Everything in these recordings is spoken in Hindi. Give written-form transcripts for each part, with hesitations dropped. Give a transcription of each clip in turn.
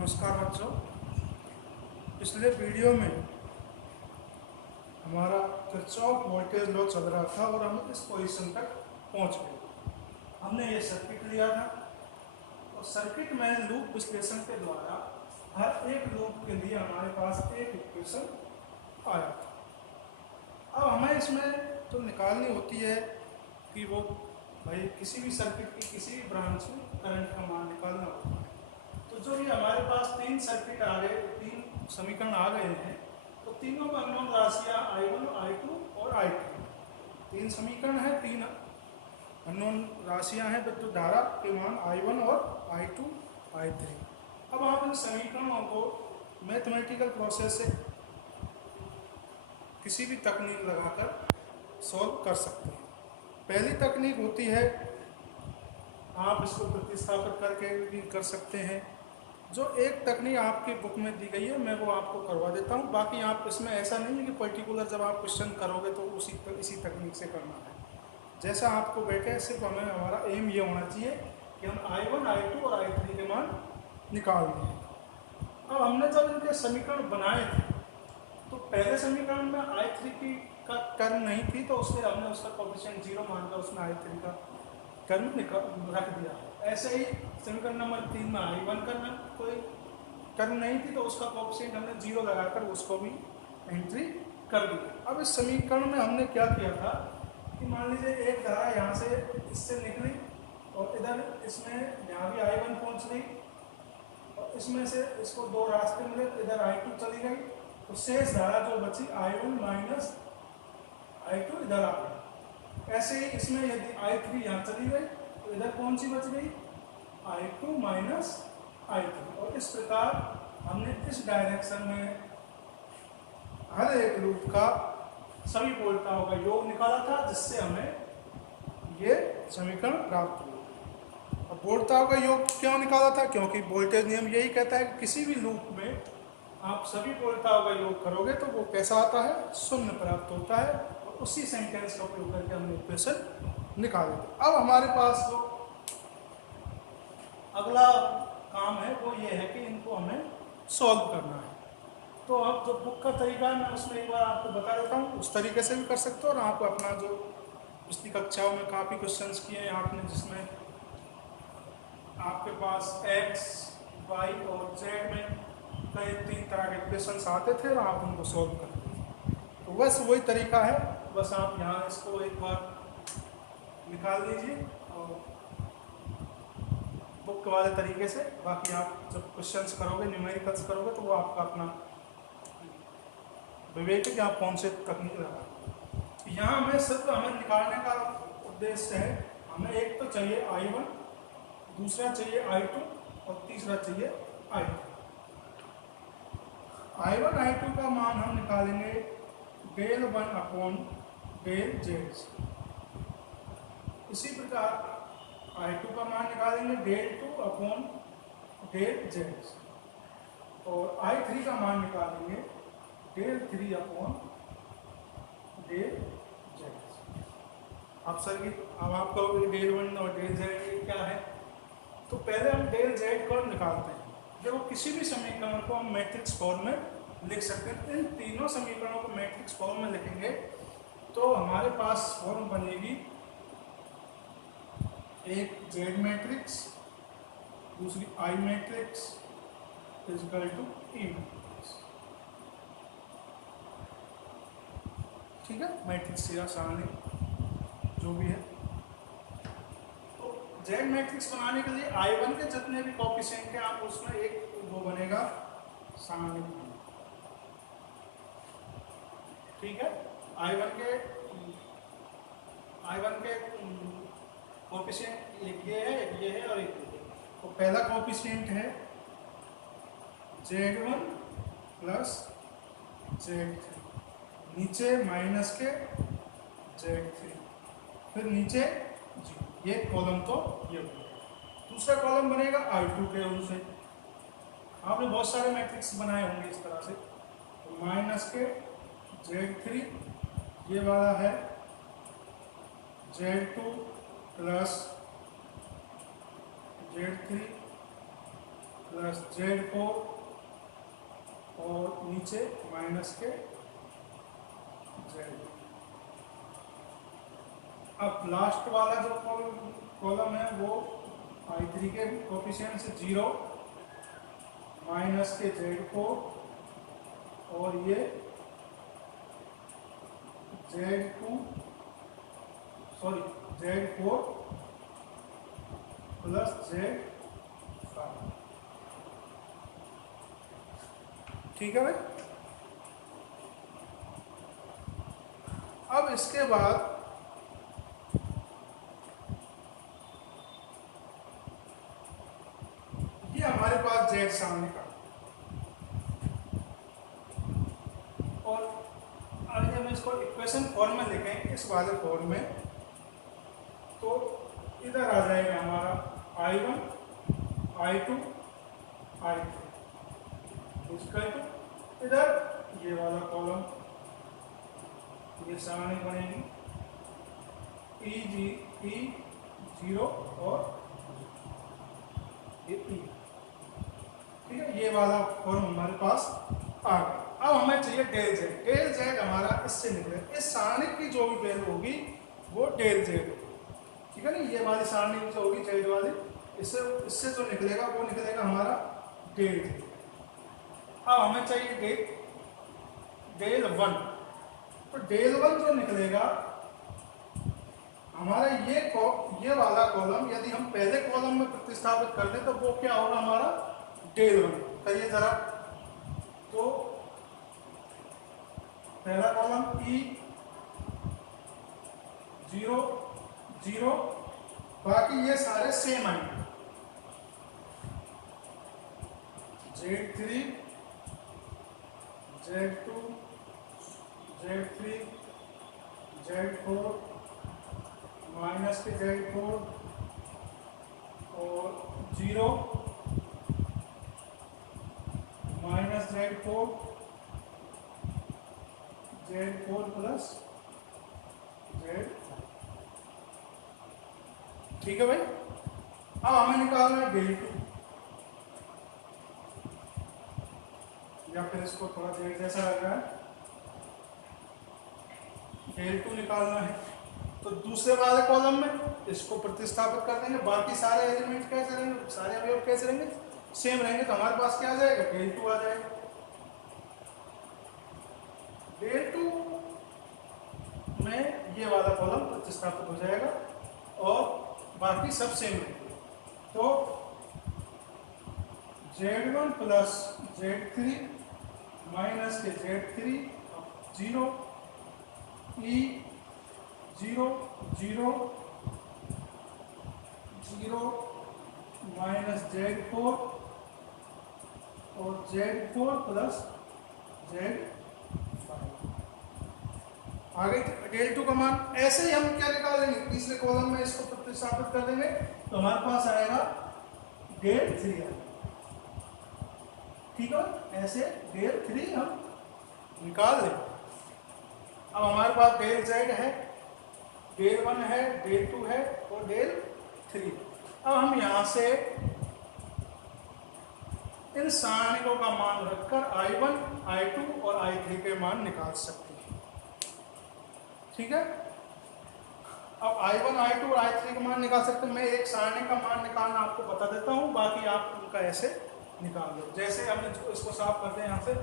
नमस्कार बच्चों। पिछले वीडियो में हमारा किरचॉफ वोल्टेज लॉ चल रहा था और हम इस पोजीशन तक पहुंच गए। हमने ये सर्किट लिया था और सर्किट में लूप विश्लेषण के द्वारा हर एक लूप के लिए हमारे पास एक इक्वेशन आया था। अब हमें इसमें जो निकालनी होती है कि वो भाई किसी भी सर्किट की किसी भी ब्रांच में करंट का मान निकालना होता है। तो जो ये हमारे पास तीन सर्किट आ गए, तीन समीकरण आ गए हैं, तो तीनों में अननोन राशियां I1, I2 और I3। तीन समीकरण है, तीन अननोन राशियां हैं विद्युत धारा के मान I1 और I2, I3। अब आप इन समीकरणों को मैथमेटिकल प्रोसेस से किसी भी तकनीक लगाकर सॉल्व कर सकते हैं। पहली तकनीक होती है, आप इसको प्रतिस्थापित करके भी कर सकते हैं। जो एक तकनीक आपकी बुक में दी गई है मैं वो आपको करवा देता हूँ। बाकी आप इसमें ऐसा नहीं है कि पर्टिकुलर जब आप क्वेश्चन करोगे तो इसी तकनीक से करना है। जैसा आपको बैठे सिर्फ हमें हमारा एम ये होना चाहिए कि हम I1, I2 और I3 के मान निकाल दें। अब हमने जब इनके समीकरण बनाए थे तो पहले समीकरण में I3 की का टर्म नहीं थी, तो उससे हमने उसका कोएफिशिएंट 0 मानकर उसमें I3 का टर्म रख दिया। ऐसे ही समीकरण नंबर 3 में I1 का कोई टर्म नहीं थी, तो उसका कोएफिशिएंट हमने 0 लगाकर उसको भी एंट्री कर दिया। अब इस समीकरण में हमने क्या किया था कि मान लीजिए एक धारा यहाँ से इससे निकली और इधर इसमें यहाँ भी I1 पहुँच गई और इसमें से इसको दो रास्ते मिले, इधर I2 चली गई, तो शेष धारा जो बची I1 माइनस I2 इधर आ गई। ऐसे ही इसमें यदि I3 यहाँ चली गई तो इधर कौन सी बच गई, I2 माइनस I3। और इस प्रकार हमने इस डायरेक्शन में हर एक लूप का सभी वोल्टाओं का योग निकाला था, जिससे हमें ये समीकरण प्राप्त हुआ। अब वोल्टाओं का योग क्यों निकाला था, क्योंकि वोल्टेज नियम यही कहता है कि किसी भी लूप में आप सभी वोल्टाओं का योग करोगे तो वो कैसा आता है, शून्य प्राप्त होता है। और उसी सेंटेंस का उपयोग करके हमने इक्वेशन निकाले थे। अब हमारे पास जो अगला काम है वो ये है कि इनको हमें सॉल्व करना है। तो अब जो बुक का तरीका है मैं उसमें एक बार आपको बता देता हूँ, उस तरीके से भी कर सकते हो। और आप अपना जो पिछली कक्षाओं में काफ़ी क्वेश्चंस किए हैं आपने, जिसमें आपके पास x, y और z में कई तीन तरह के इक्वेशंस आते थे और आप उनको सॉल्व करते थे। तो बस वही तरीका है, बस आप यहाँ इसको एक बार निकाल लीजिए और बुक वाले तरीके से। बाकी आप जब क्वेश्चंस करोगे, न्यूमेरिकल्स करोगे, तो वो आपका अपना विवेक है कि आप कौन से तकनीक लगाएं। यहाँ हमें सिर्फ हमें निकालने का उद्देश्य है, हमें एक तो चाहिए I1, दूसरा चाहिए I2 और तीसरा चाहिए I3। I1 I2 का मान हम निकालेंगे डेल 1 अपॉन डेल Z। इसी प्रकार I2 का मान निकालेंगे डेल 2 अपॉन डेल Z और I3 का मान निकालेंगे डेल 3 अपॉन डेल Z। आप सर की अब आप कहोगे डेल 1 और डेल Z ये क्या है, तो पहले हम डेल Z को निकालते हैं। देखो किसी भी समीकरण को हम मैट्रिक्स फॉर्म में लिख सकते हैं। इन तीनों समीकरणों को मैट्रिक्स फॉर्म में लिखेंगे तो हमारे पास फॉर्म बनेगी, एक Z मैट्रिक्स, दूसरी I matrix equal to E matrix. ठीक है, मैट्रिक्स या सारणी जो भी है। तो Z मैट्रिक्स बनाने के लिए I1 के जितने भी कोएफिशिएंट हैं आप उसमें एक वो बनेगा सारणी। ठीक है, I1 के कोएफिशिएंट एक ये है, एक ये है और एक ये है। तो पहला कोएफिशिएंट है Z1 प्लस Z3, नीचे माइनस के Z3, फिर नीचे ये कॉलम तो ये बनेगा। दूसरा कॉलम बनेगा I2 के रूप से। आपने बहुत सारे मैट्रिक्स बनाए होंगे इस तरह से। तो माइनस के Z3, ये वाला है Z2 plus Z3 plus plus Z4 और नीचे माइनस के Z। अब लास्ट वाला जो कॉलम है वो I3 के कोफिशिएंट से 0 माइनस के Z4 और ये Z4 प्लस Z5। ठीक है भाई। अब इसके बाद ये हमारे पास Z सामने का, और अगर हम इसको इक्वेशन फॉर्म में लिखें इस वाले फॉर्म में, तो इधर आ जाएगा हमारा I1 I2 I3 इसका तो इधर ये वाला कॉलम, ये सारणी बनेगी E0 और ये E। ठीक है, ये वाला फॉर्म हमारे पास आ गया। अब हमें चाहिए डेल जेड। डेल जेड हमारा इससे निकले, इस सारणी की जो भी वैल्यू होगी वो डेल जेड होगी। ठीक है ना, ये वाली सारणी जो होगी जेड वाली, इससे जो निकलेगा वो निकलेगा हमारा डेल जेड। अब हमें चाहिए डेल वन। तो डेल वन जो निकलेगा हमारा, ये वाला कॉलम यदि हम पहले कॉलम में प्रतिस्थापित कर दें तो वो क्या होगा हमारा डेल वन। करिए जरा, तो पहला कॉलम E0 0, बाकी ये सारे सेम आएंगे। Z3 Z2 Z3 Z4 minus के Z4 और 0 माइनस Z4 प्लस Z। ठीक है भाई। अब हमें निकालना है डेल 2, या फिर इसको थोड़ा Z जैसा लग रहा है, डेल 2 निकालना है। तो दूसरे वाले कॉलम में इसको प्रतिस्थापित कर देंगे, बाकी सारे एलिमेंट कैसे रहेंगे, सारे अवयव कैसे रहेंगे, सेम रहेंगे। तो हमारे पास क्या आ जाएगा, डेल 2 आ जाएगा। डेल 2 में ये वाला कॉलम प्रतिस्थापित हो जाएगा और बाकी सब सेम रहेंगे। तो Z1 प्लस Z3 माइनस के Z3 0 E0 0 0 माइनस Z4 और Z4 प्लस Z5। आगे डेल 2 का मान ऐसे ही हम क्या निकालेंगे, तीसरे कॉलम में इसको प्रतिस्थापित कर देंगे तो हमारे पास आएगा डेल 3। ठीक है, ऐसे डेल 3 हम निकाल दें। अब हमारे पास डेल जेड है, डेल 1 है, डेल 2 है और डेल 3। अब हम यहाँ से इन सारणिकों का मान रखकर I1, I2 और I3 के मान निकाल सकते हैं। ठीक है, अब I1, I2 और I3 का मान निकाल सकते हैं। मैं एक सारणी का मान निकालना आपको बता देता हूँ, बाकी आप उनका ऐसे निकाल दो। जैसे हमने इसको साफ करते हैं यहाँ से,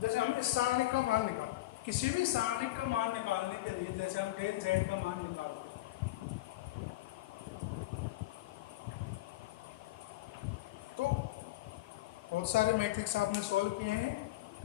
जैसे हम इस सारणी का मान निकाल, किसी भी सारणी का मान निकालने के लिए जैसे हम डेल जेड का मान निकालते हैं तो बहुत सारे मैट्रिक्स आपने सॉल्व किए हैं।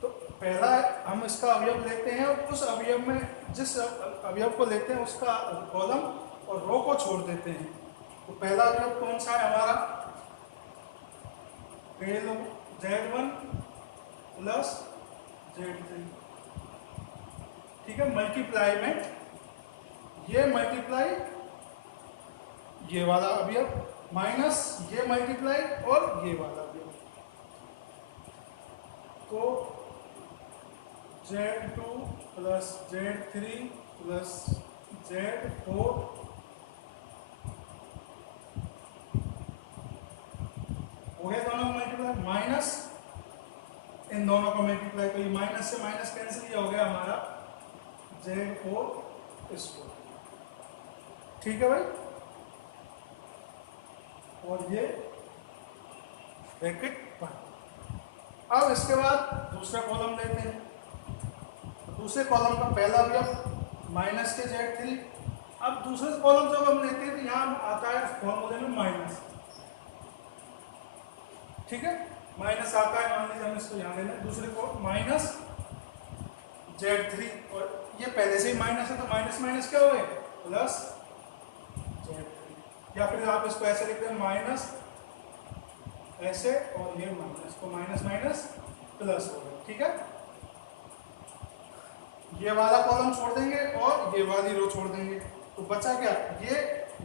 तो पहला हम इसका अवयव लेते हैं और उस अवयव में जिस अवयव को लेते हैं उसका कॉलम और रो को छोड़ देते हैं। तो पहला अवयव कौन सा है हमारा, डेल Z1 प्लस Z3। ठीक है, मल्टीप्लाई में ये मल्टीप्लाई ये वाला अवयव माइनस ये मल्टीप्लाई और ये वाला अवयव। इसको Z2 plus Z3 plus Z4 हो गया दोनों को मल्टीप्लाई, माइनस इन दोनों को मल्टीप्लाई, तो ये माइनस से माइनस कैंसिल, ये हो गया हमारा Z4 स्क्वायर। ठीक है भाई, और ये ब्रैकेट बंद। अब इसके बाद दूसरा कॉलम लेते हैं। तो दूसरे कॉलम का पहला अवयव माइनस के Z3। अब दूसरे कॉलम जब हम लेते हैं तो यहाँ आता है फॉर्मूले में माइनस, ठीक है, माइनस आता है, मान लीजिए हम इसको यहाँ ले लें, दूसरे को माइनस Z3, और ये पहले से ही माइनस है तो माइनस माइनस क्या हो गए, प्लस Z3, या फिर आप इसको ऐसे लिखते हैं माइनस ऐसे, और ये माइनस को माइनस माइनस प्लस हो गया। ठीक है, ये वाला कॉलम छोड़ देंगे और ये वाली रो छोड़ देंगे, तो बचा क्या, ये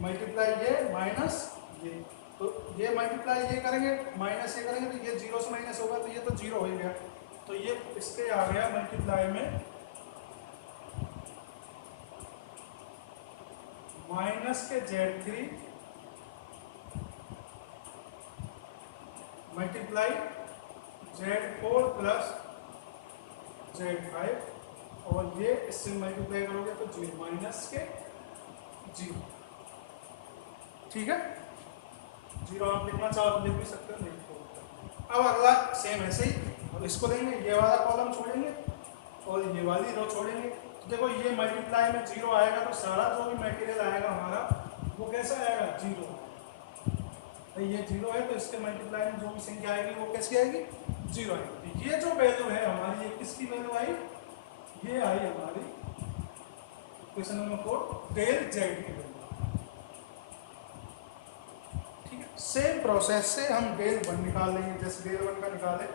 मल्टीप्लाई ये माइनस ये, तो ये मल्टीप्लाई ये करेंगे माइनस ये करेंगे, तो ये जीरो से माइनस होगा, तो ये तो जीरो हो गया, तो ये इसके आ गया मल्टीप्लाई में माइनस के Z3 multiply Z4 plus Z5, और ये इससे मल्टीप्लाई करोगे तो जीरो माइनस के जीरो। ठीक है, जीरो आप लिखना चाहो तो लिख भी सकते हो, नहीं तो। अब अगला सेम ऐसे ही, और इसको लेंगे, ये वाला कॉलम छोड़ेंगे और ये वाली रो छोड़ेंगे। तो देखो ये मल्टीप्लाई में जीरो आएगा, तो सारा जो भी मटेरियल आएगा हमारा वो कैसा आएगा, जीरो। तो ये जीरो है, तो इसके मल्टीप्लाई में जो भी संख्या आएगी वो कैसी आएगी, जीरो आएगी। तो ये जो वैल्यू है हमारी, ये किसकी वैल्यू आई, ये आई हमारी क्वेश्चन नंबर 4 डेल जेड की वैल्यू। ठीक है, सेम प्रोसेस से हम डेल 1 निकाल लेंगे। जैसे डेल 1 का निकाले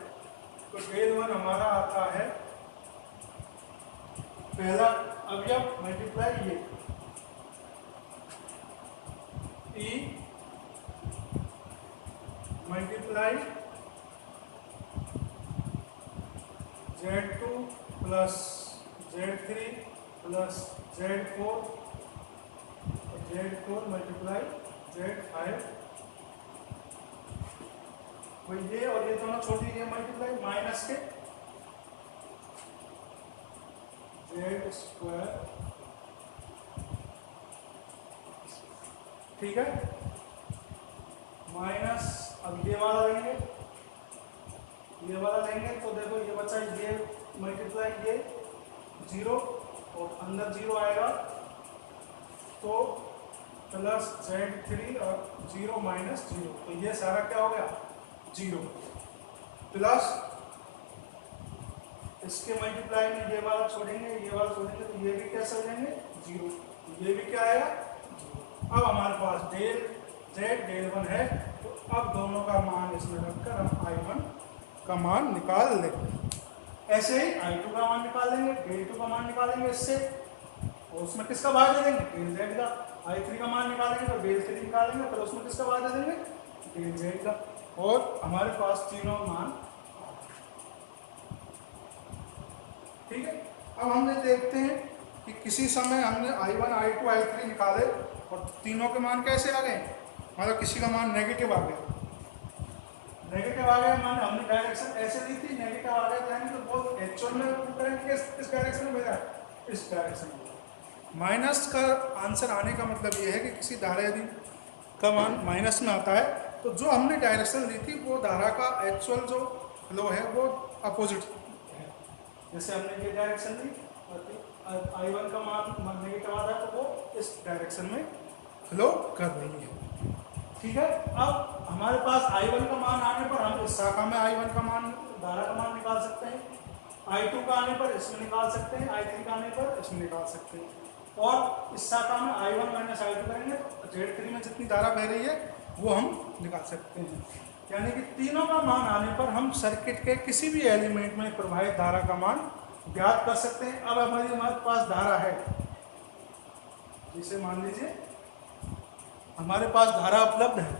तो डेल 1 हमारा आता है पहला अवयव मल्टीप्लाई ये E multiply Z2 plus Z3 plus Z4 multiply Z5, ये और ये दोनों छोड़ दीजिए मल्टीप्लाई माइनस के Z स्क्वायर। ठीक है, माइनस, अब ये वाला लेंगे, ये वाला लेंगे, तो देखो ये बचा ये मल्टीप्लाई ये जीरो, और अंदर जीरो आएगा तो प्लस Z3 और जीरो माइनस जीरो, तो ये सारा क्या हो गया, जीरो, प्लस इसके मल्टीप्लाई में ये वाला छोड़ेंगे, ये वाला छोड़ेंगे, तो ये भी कैसे हो जाएंगे, जीरो, ये भी क्या आएगा, जीरो। अब हमारे पास डेल जेड डेल 1 है, तो अब दोनों का मान इसमें रखकर हम I1 का मान निकाल लेंगे। ऐसे ही I2 का मान निकाल लेंगे, डेल 2 का मान निकालेंगे इससे, और उसमें किसका भाग दे देंगे, डेल जेड का। I3 का मान निकालेंगे तो डेल 3 निकालेंगे, फिर उसमें किसका भाग दे देंगे, डेल जेड का, और हमारे पास तीनों मान। ठीक है, अब हमने देखते हैं कि किसी समय हमने I1 I2 I3 निकाले और तीनों के मान कैसे आ गए, मतलब किसी का मान नेगेटिव आ गया, नेगेटिव आ गया, मान हमने डायरेक्शन ऐसे दी थी, नेगेटिव आ गया, यानी तो बहुत एक्चुअल में करेंगे इस डायरेक्शन में भेजा, इस डायरेक्शन में। माइनस का आंसर आने का मतलब ये है कि किसी धारा यदि का मान माइनस में आता है, तो जो हमने डायरेक्शन दी थी वो धारा का एक्चुअल जो फ्लो है वो अपोजिट है। जैसे हमने ये डायरेक्शन दी, I1 का मान नेगेटिव आ रहा है, तो वो इस डायरेक्शन में फ्लो कर रही है। ठीक है, अब हमारे पास I1 का मान आने पर हम इस शाखा में I1 का मान, धारा का मान निकाल सकते हैं, I2 का आने पर इसमें निकाल सकते हैं, I3 का आने पर इसमें निकाल सकते हैं, और इस शाखा में I1 माइनस I2 करेंगे तो Z3 में जितनी धारा बह रही है वो हम निकाल सकते हैं। यानी कि तीनों का मान आने पर हम सर्किट के किसी भी एलिमेंट में प्रवाहित धारा का मान ज्ञात कर सकते हैं। अब हमारे पास धारा है, जिसे मान लीजिए हमारे पास धारा उपलब्ध है,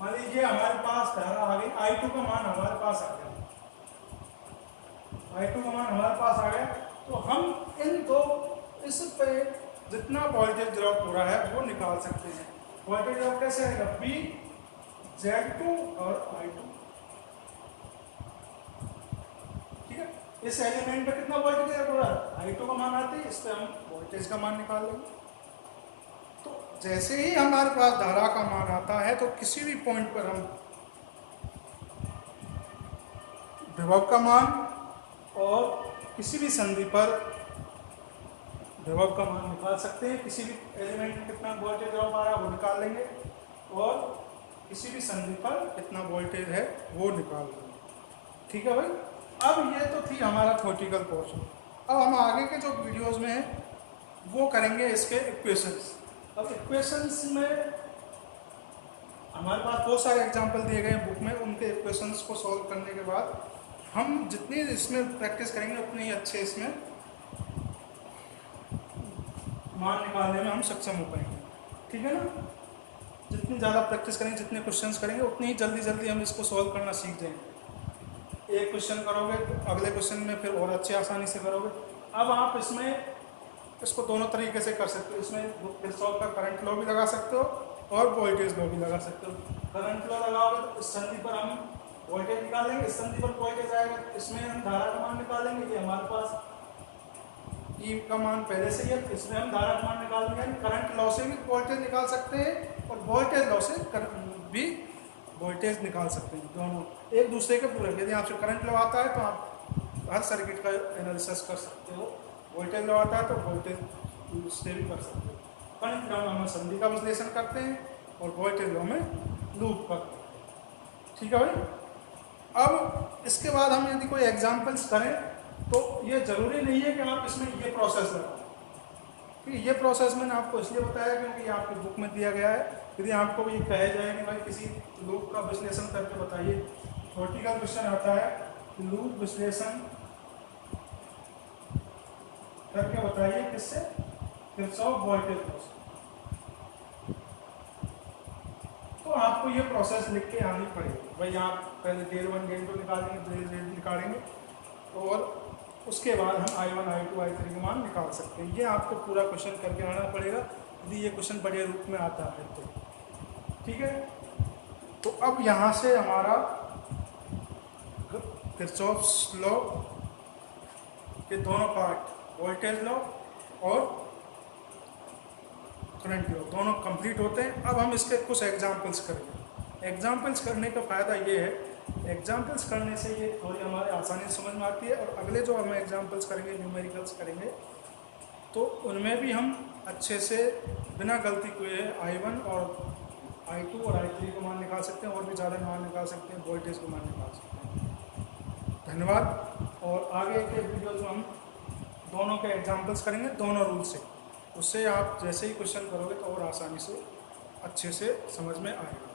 मान लीजिए हमारे पास धारा आ गई, I2 का मान हमारे पास आ गया, I2 का मान हमारे पास आ गया। तो हम इन दो इस पे जितना वोल्टेज ड्रॉप हो रहा है वो निकाल सकते हैं। वोल्टेज ड्रॉप कैसे आएगा, V Z2 और I2, ठीक है। इस एलिमेंट पे कितना वोल्टेज ड्रॉप हो रहा है, I2 का मान आते ही इस पे हम वोल्टेज का मान निकाल लेंगे। तो जैसे ही हमारे पास धारा का मान आता है तो किसी भी पॉइंट पर हम विभव का मान और किसी भी संधि पर विभव का मान निकाल सकते हैं। किसी भी एलिमेंट में कितना वोल्टेज ड्रॉप आ रहा है वो निकाल लेंगे और किसी भी संधि पर कितना वोल्टेज है वो निकाल लेंगे, ठीक है भाई। अब ये तो थी हमारा थ्योरेटिकल पोर्शन। अब हम आगे के जो वीडियोस में हैं वो करेंगे इसके इक्वेशंस। अब इक्वेशंस में हमारे पास बहुत सारे एग्जांपल दिए गए हैं बुक में, उनके इक्वेशंस को सॉल्व करने के बाद हम जितनी इसमें प्रैक्टिस करेंगे उतने ही अच्छे इसमें मान निकालने में हम सक्षम हो पाएंगे, ठीक है ना। जितनी ज़्यादा प्रैक्टिस करेंगे, जितने क्वेश्चंस करेंगे, उतनी ही जल्दी जल्दी हम इसको सॉल्व करना सीख जाएंगे। एक क्वेश्चन करोगे तो अगले क्वेश्चन में फिर और अच्छे आसानी से करोगे। अब आप इसमें इसको दोनों तरीके से कर सकते हो। इसमें किरचॉफ का करंट लॉ भी लगा सकते हो और वोल्टेज लॉ भी लगा सकते हो। करंट लॉ लगाओगे तो इस संधि पर हम वोल्टेज निकालेंगे, इस संधि पर वोल्टेज आएगा, इसमें हम धारा का मान निकालेंगे। ये हमारे पास ई का मान पहले से ही है, इसमें हम धारा का मान निकालेंगे। करंट लॉ से भी वोल्टेज निकाल सकते हैं और वोल्टेज लॉ से भी वोल्टेज निकाल सकते हैं। दोनों एक दूसरे के पूरक। यदि आपसे करंट लॉ आता है तो आप हर सर्किट का एनालिसिस कर सकते हो, वोल्टेज लॉ आता है तो वोल्टेज उससे भी कर सकते हो। करंट लॉ में हम संधि का विश्लेषण करते हैं और वोल्टेज लॉ में लूप का, ठीक है भाई। अब इसके बाद हम यदि कोई एग्जांपल्स करें तो ये ज़रूरी नहीं है कि आप इसमें ये प्रोसेस लगाओ, क्योंकि ये प्रोसेस मैंने आपको इसलिए बताया क्योंकि ये आपकी बुक में दिया गया है। यदि आपको ये कहा जाए कि भाई किसी लूप का विश्लेषण करके बताइए, थ्योरेटिकल क्वेश्चन आता है लूप विश्लेषण करके बताइए, किससे, किरचॉफ वोल्टेज लॉ से, तो आपको ये प्रोसेस लिख के आनी पड़ेगी। भाई आप पहले डेल 1 डेल 2 निकालेंगे, डेल निकालेंगे और उसके बाद हम I1 I2 I3 का मान निकाल सकते हैं। ये आपको पूरा क्वेश्चन करके आना पड़ेगा यदि ये क्वेश्चन बड़े रूप में आता है तो, ठीक है। तो अब यहाँ से हमारा किरचॉफ्स लॉ के दोनों पार्ट, वोल्टेज लॉ और करंट लॉ, दोनों कंप्लीट होते हैं। अब हम इसके कुछ एग्जांपल्स करेंगे। एग्जांपल्स करने का फ़ायदा ये है, एग्जांपल्स करने से ये थोड़ी हमारे आसानी से समझ में आती है और अगले जो हम एग्जांपल्स करेंगे, न्यूमेरिकल्स करेंगे, तो उनमें भी हम अच्छे से बिना गलती किए I1 और I2 और I3 को मान निकाल सकते हैं और भी ज़्यादा मान निकाल सकते हैं, वोल्टेज को मान निकाल सकते हैं। धन्यवाद। और आगे के वीडियोज़ में हम दोनों के एग्जांपल्स करेंगे, दोनों रूल से। उससे आप जैसे ही क्वेश्चन करोगे तो और आसानी से अच्छे से समझ में आएगा।